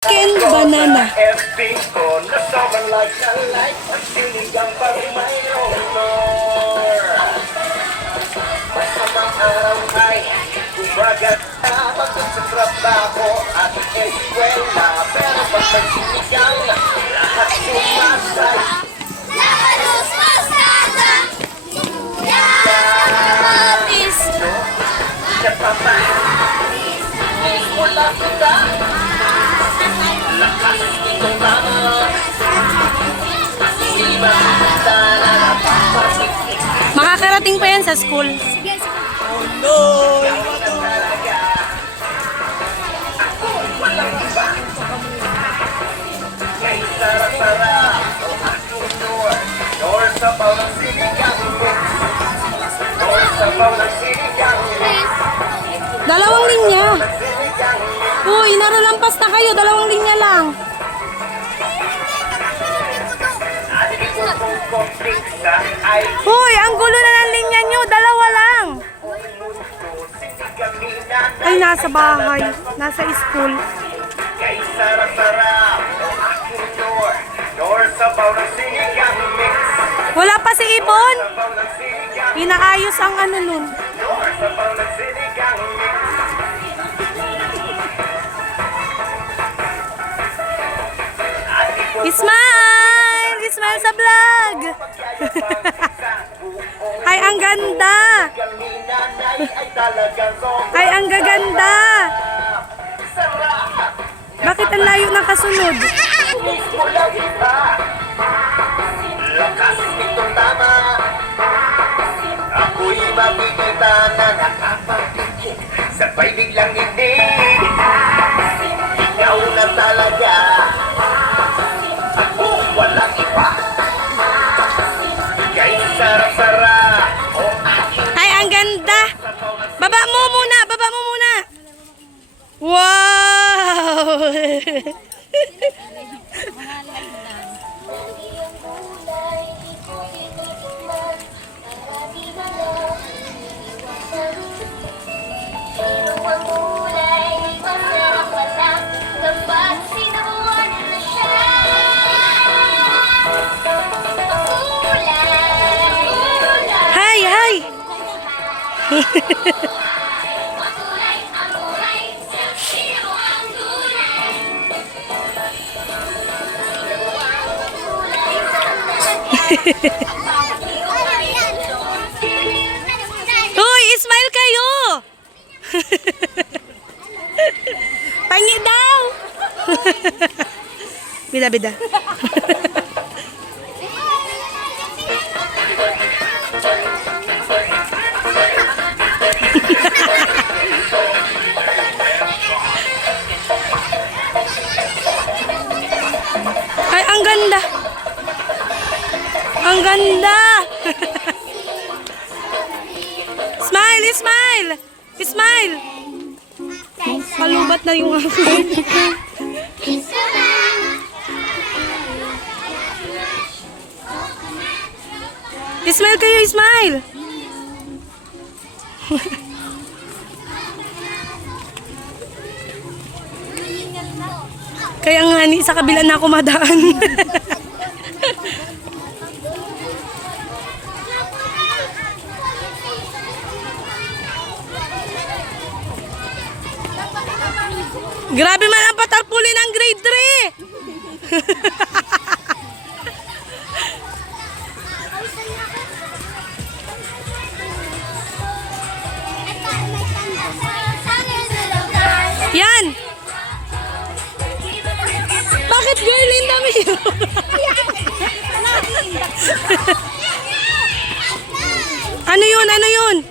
Ken Banana. Sa trabaho at eskwela, pero pag magsinigang, lahat sumasay. Sa papa, wala kita. Lakas itong mama. Di ba kita na napapasik? Makakarating pa yan sa school. Dalawang linya. Uy, naralampas na kayo. Dalawang linya lang. Uy, ang gulo na ng linya nyo. Dalawa lang. Ay, nasa bahay. Nasa school. Wala pa si Ibon. Inaayos ang ano nun. Ismail! Ismail sa vlog! Ay, ang ganda! Ay, ang gaganda! Bakit ang layo ng kasunod? Lakas itong tama. Ako'y makikita na nakapagpikit. Sabay biglang hindi. Ikaw na talaga. Ako walang iba. Kay sarap-sarap. Ay, ang ganda! Baba mo muna! Baba mo muna! Wow! Hi, hi! Hoy, Ismail kayo! Pangi daw! Bida-bida. Ay, ang ganda! Ang ganda! Smile! Smile! Smile! Palubat na yung aking. Smile kayo, smile! Kaya nga ni sa kabila na ako madaan. Grabe man ang patarpuli ng grade 3. Yan. Bakit girl in the mirror? Ano yun? Ano yun?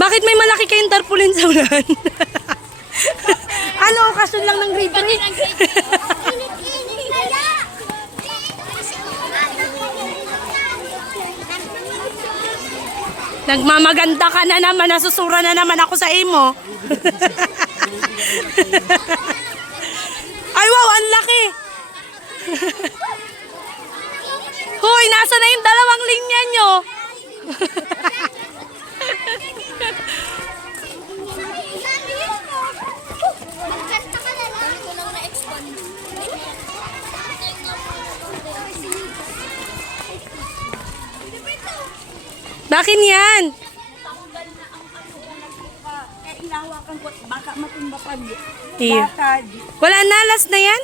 Bakit may malaki kayong tarpaulin sa ulan? Ano, okasyon lang ng grade 3? Nagmamaganda ka na naman, nasusura na naman ako sa imo. Ay, wow, ang laki. Hoy, nasa na yung dalawang linya nyo? Bakit yan? Ilawakan ko, baka matumba pa. Iya. Wala na, last na yan?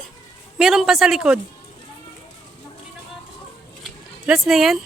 Meron pa sa likod. Last na yan?